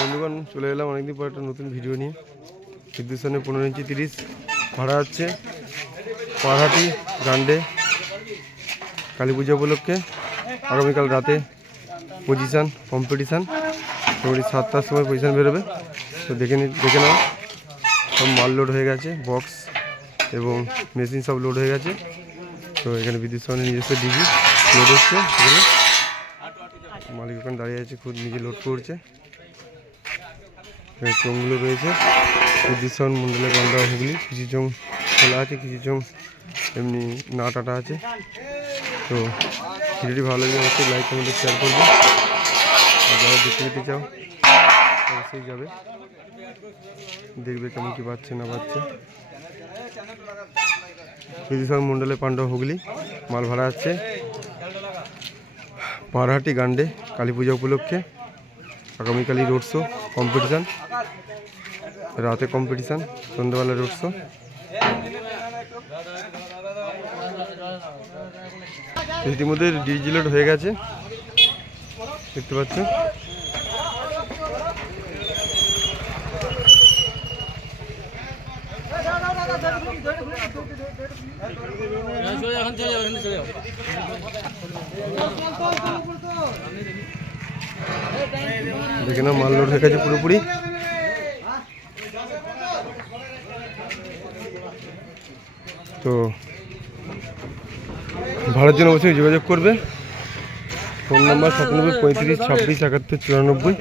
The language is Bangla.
বন্ধুগণ চলে এলাম অনেকদিন পর একটা নতুন ভিডিও নিয়ে। বিদ্যুৎ সামনে 15 ইঞ্চি 30 ভাড়া হচ্ছে পারহাটি গান্ডে কালী পূজা উপলক্ষে। আগামীকাল রাতে পজিশান কম্পিটিশান, মোটামুটি 7টার সময় পজিশান বেরোবে। তো দেখে নাও, সব মাল লোড হয়ে গেছে, বক্স এবং মেশিন সব লোড হয়ে গেছে। তো এখানে বিদ্যুৎ সামনে নিজস্ব ডিজি লোড হচ্ছে, এখানে মালিক ওখানে দাঁড়িয়ে আছে, খুব নিজে লোড করছে। চোঙগুলো রয়েছে বিদ্যুৎ সামন মন্ডলের বান্ধা হুগলি, কিছু চোঙ খোলা আছে, কিছু চোঙ এমনি না টাটা আছে। তো ভিডিওটি ভালো লাগলে অবশ্যই লাইক কমেন্ট শেয়ার করবে। আর যারা দেখতে যেতে চাও অবশ্যই যাবে, দেখবে কেমন কী পাচ্ছে না পাচ্ছে। বিদ্যুৎ সামন মন্ডলের পাণ্ডব হুগলি মাল ভাড়া আছে পারহাটি গান্ডে কালী পূজা উপলক্ষে। আগামীকালই রোড শো কম্পিটিশান, রাতে কম্পিটিশান, সন্ধ্যাবেলা রোড শো। ইতিমধ্যে ডিজি লোড হয়ে গেছে, দেখতে পাচ্ছ। দেখে না মাল লোড হয়ে গেছে পুরোপুরি। তো ভাড়ার জন্য অবশ্যই যোগাযোগ করবে। Phone number 97 35 26 71 94।